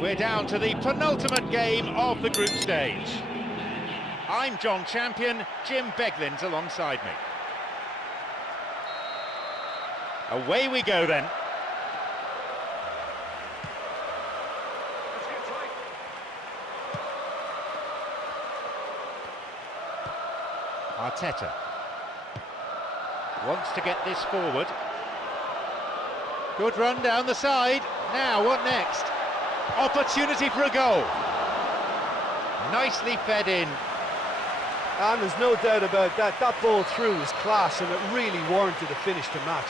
We're down to the penultimate game of the group stage. I'm John Champion, Jim Beglin's alongside me. Away we go then. Arteta wants to get this forward. Good run down the side. Now, what next? Opportunity for a goal. Nicely fed in. And there's no doubt about that. That ball through was class, and it really warranted a finish to match.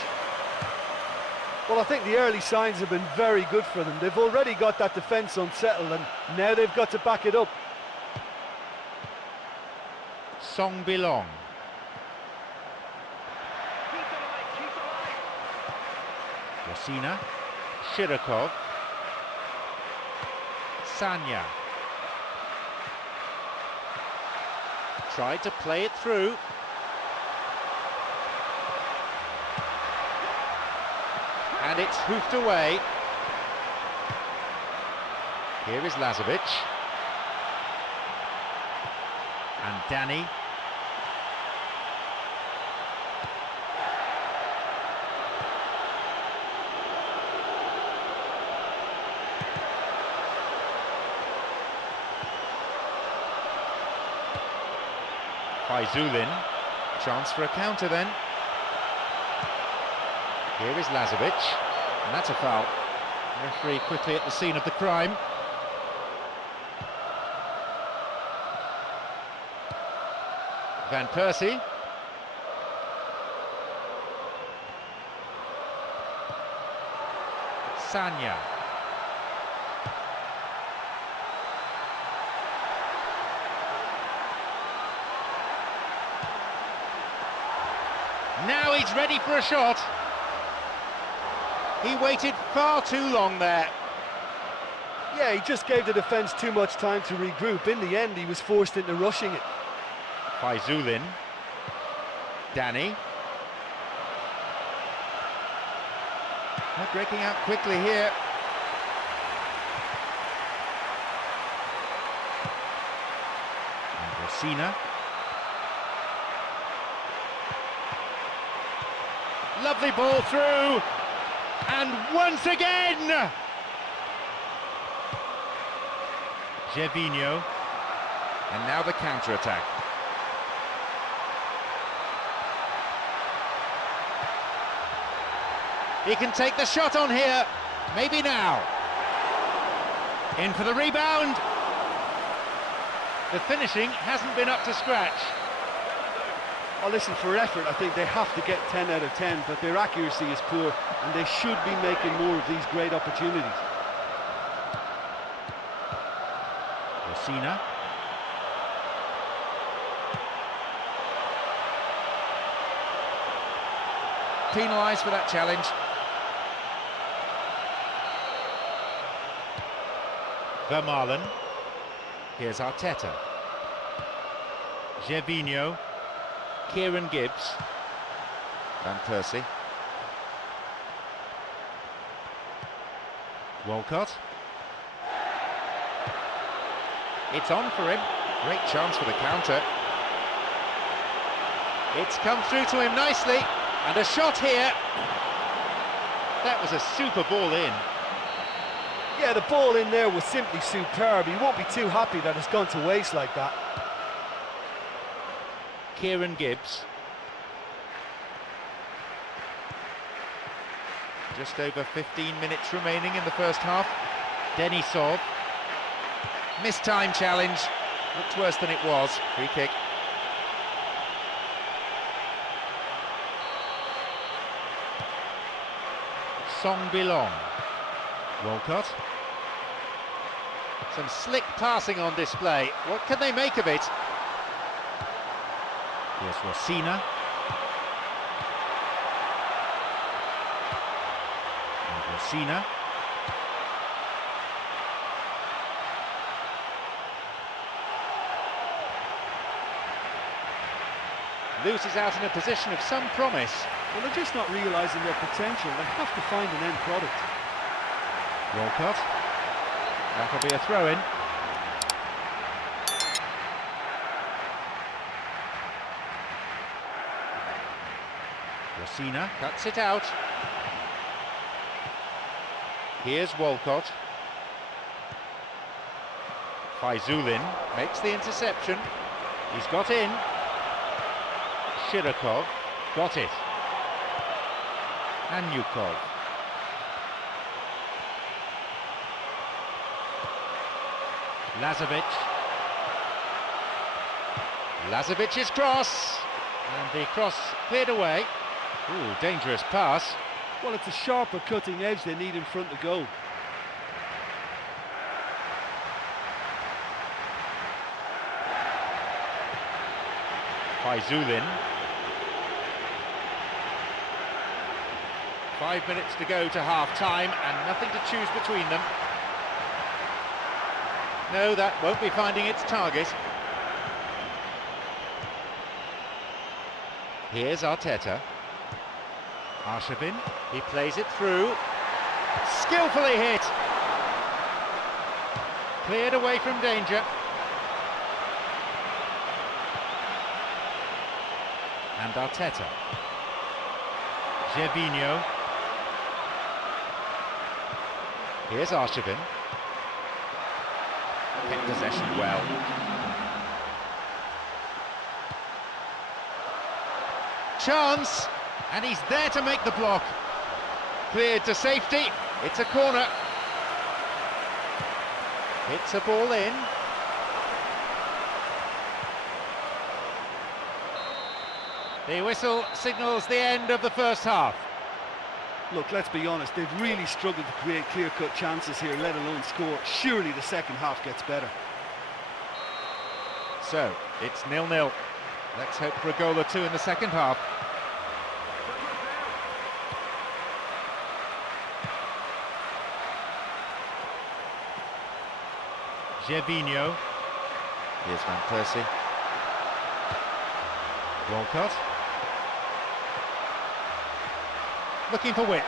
Well, I think the early signs have been very good for them. They've already got that defence unsettled, and now they've got to back it up. Song Belong. Rosina, Shirokov, Sanya. Tried to play it through. And it's hoofed away. Here is Lazovic. And Danny. Faizulin, chance for a counter then. Here is Lazovic, and that's a foul. Referee quickly at the scene of the crime. Van Persie. Sanya. Now he's ready for a shot. He waited far too long there. Yeah, he just gave the defence too much time to regroup. In the end, he was forced into rushing it. Faizulin. Danny. They're breaking out quickly here. And Rosina. Lovely ball through, and once again, Gervinho, and now the counter-attack. He can take the shot on here, maybe now. In for the rebound. The finishing hasn't been up to scratch. Oh, listen, for effort, I think they have to get 10 out of 10, but their accuracy is poor, and they should be making more of these great opportunities. Rosina. Penalised for that challenge. Vermaelen. Here's Arteta. Gervinho. Kieran Gibbs. Van Persie. Walcott. It's on for him. Great chance for the counter. It's come through to him nicely. And a shot here. That was a super ball in. Yeah, the ball in there was simply superb. He won't be too happy that it's gone to waste like that. Kieran Gibbs. Just over 15 minutes remaining in the first half. Denisov. Missed time challenge. Looked worse than it was. Free kick. Song Belong. Walcott. Some slick passing on display. What can they make of it? Here's Rosina. And Rosina. Loses out in a position of some promise. Well, they're just not realising their potential. They have to find an end product. Walcott. That'll be a throw-in. Rosina cuts it out. Here's Walcott. Faizulin makes the interception. He's got in. Shirakov got it. Anyukov. Lazovic. Lazovic's cross. And the cross cleared away. Ooh, dangerous pass. Well, it's a sharper cutting edge they need in front of goal. Faizulin. 5 minutes to go to half-time and nothing to choose between them. No, that won't be finding its target. Here's Arteta. Arshavin, he plays it through. Skillfully hit. Cleared away from danger. And Arteta. Gervinho. Here's Arshavin. Kept possession well. Chance, and he's there to make the block. Cleared to safety. It's a corner. Hits a ball in. The whistle signals the end of the first half. Look, let's be honest, they've really struggled to create clear-cut chances here, let alone score. Surely the second half gets better. So, it's 0-0. Let's hope for a goal or two in the second half. Gervinho. Here's Van Persie. Walcott. Looking for width.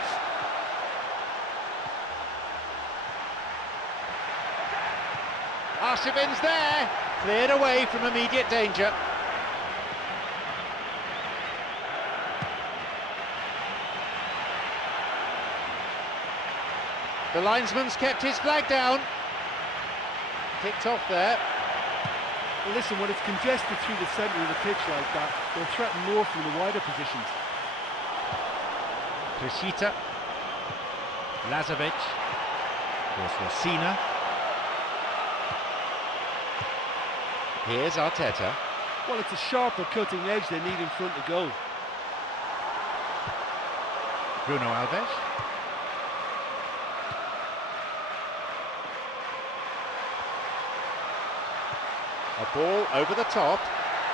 Arshavin's there. Cleared away from immediate danger. The linesman's kept his flag down. Kicked off there. Well, listen, when it's congested through the centre of the pitch like that, they'll threaten more from the wider positions. Krishita. Lazovic. Here's Rosina. Here's Arteta. Well, it's a sharper cutting edge they need in front of goal. Bruno Alves. A ball over the top.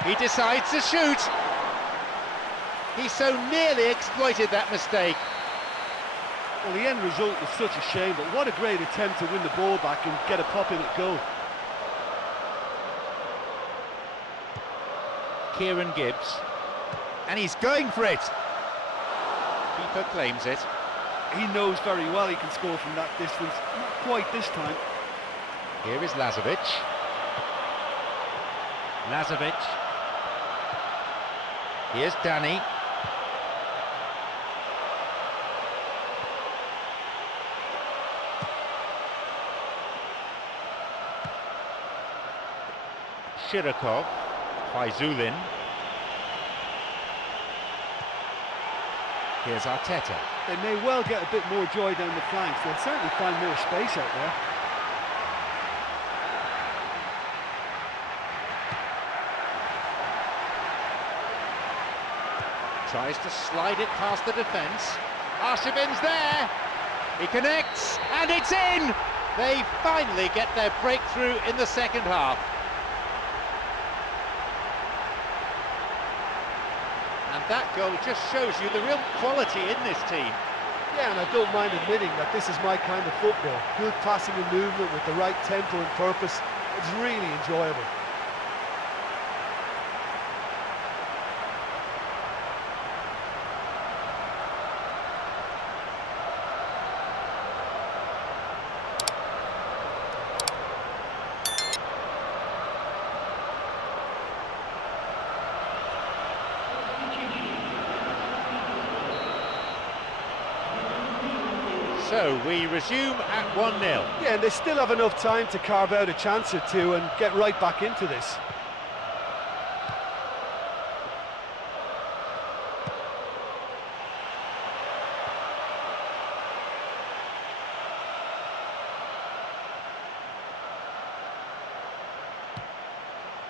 He decides to shoot. He so nearly exploited that mistake. Well, the end result was such a shame, but what a great attempt to win the ball back and get a pop in at goal. Kieran Gibbs. And he's going for it. Keeper claims it. He knows very well he can score from that distance. Not quite this time. Here is Lazovic. Lazovic. Here's Danny. Shirakov. Faizulin. Here's Arteta. They may well get a bit more joy down the flanks. They'll certainly find more space out there. Tries to slide it past the defence. Arshavin's there. He connects, and it's in! They finally get their breakthrough in the second half. And that goal just shows you the real quality in this team. Yeah, and I don't mind admitting that this is my kind of football. Good passing and movement with the right tempo and purpose. It's really enjoyable. So we resume at 1-0. Yeah, and they still have enough time to carve out a chance or two and get right back into this.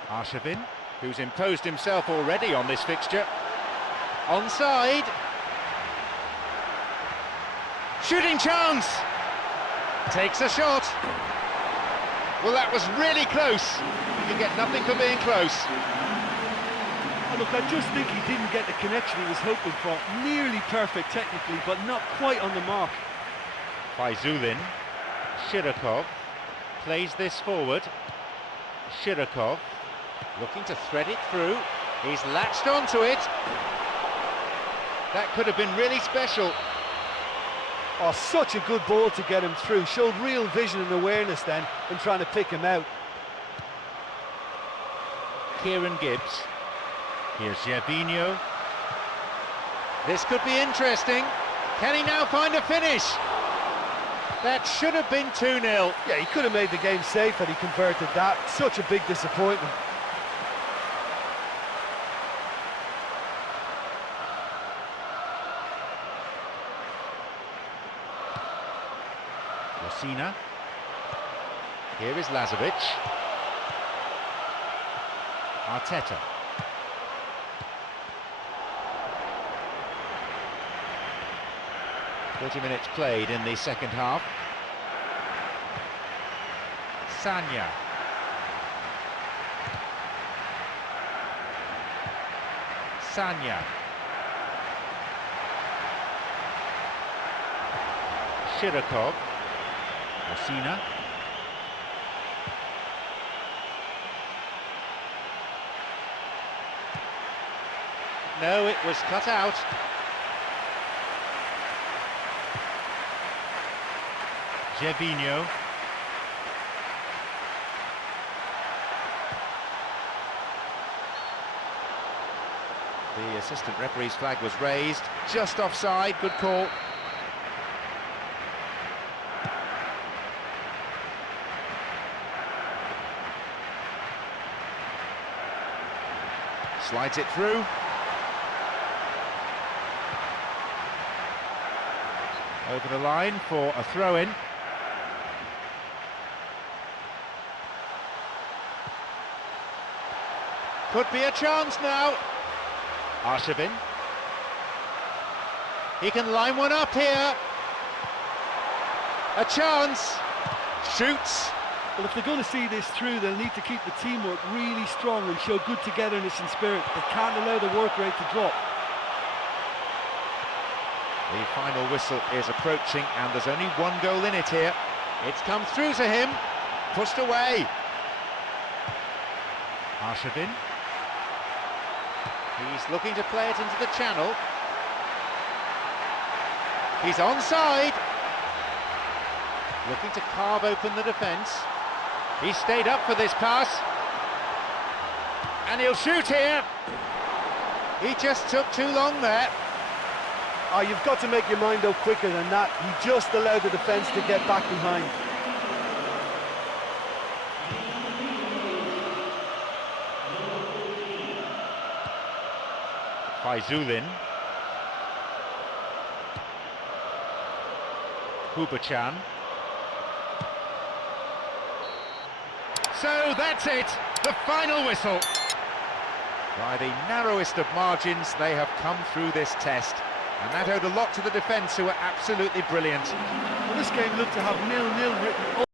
Arshavin, who's imposed himself already on this fixture. Onside. Shooting chance! Takes a shot. Well, that was really close. You get nothing for being close. Oh, look, I just think he didn't get the connection he was hoping for. Nearly perfect technically, but not quite on the mark. Faizulin. Shirakov plays this forward. Shirakov looking to thread it through. He's latched onto it. That could have been really special. Oh, such a good ball to get him through. Showed real vision and awareness then in trying to pick him out. Kieran Gibbs. Here's Gervinho. This could be interesting. Can he now find a finish? That should have been 2-0. Yeah, he could have made the game safe had he converted that. Such a big disappointment. Rosina. Here is Lazovic. Arteta. "30 minutes played in the second half. Sanya. Sanya. Shirakov. Rosina. No, it was cut out. Gervinho. The assistant referee's flag was raised, just offside, good call. Slides it through. Over the line for a throw-in. Could be a chance now. Arshavin. He can line one up here. A chance. Shoots. Well, if they're going to see this through, they'll need to keep the teamwork really strong and show good togetherness and spirit. They can't allow the work rate to drop. The final whistle is approaching and there's only one goal in it here. It's come through to him. Pushed away. Arshavin. He's looking to play it into the channel. He's onside. Looking to carve open the defence. He stayed up for this pass. And he'll shoot here. He just took too long there. Oh, you've got to make your mind up quicker than that. He just allowed the defence to get back behind. Faizulin. Hubachan. So that's it, the final whistle. By the narrowest of margins, they have come through this test. And that owed a lot to the defence, who were absolutely brilliant. Well, this game looked to have 0-0 written